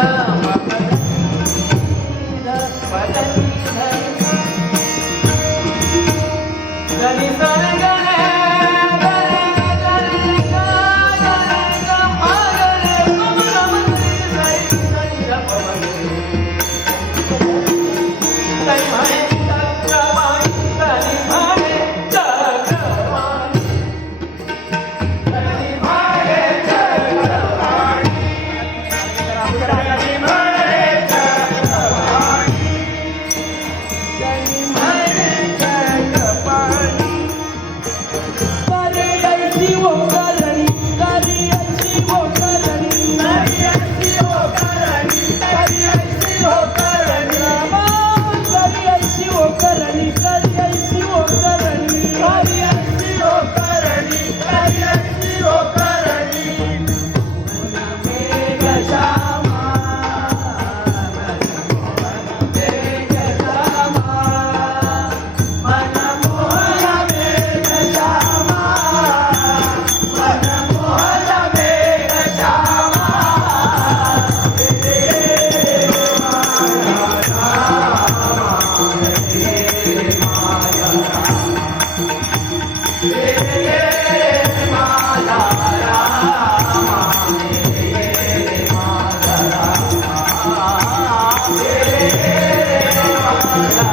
감사합니다. 嗯。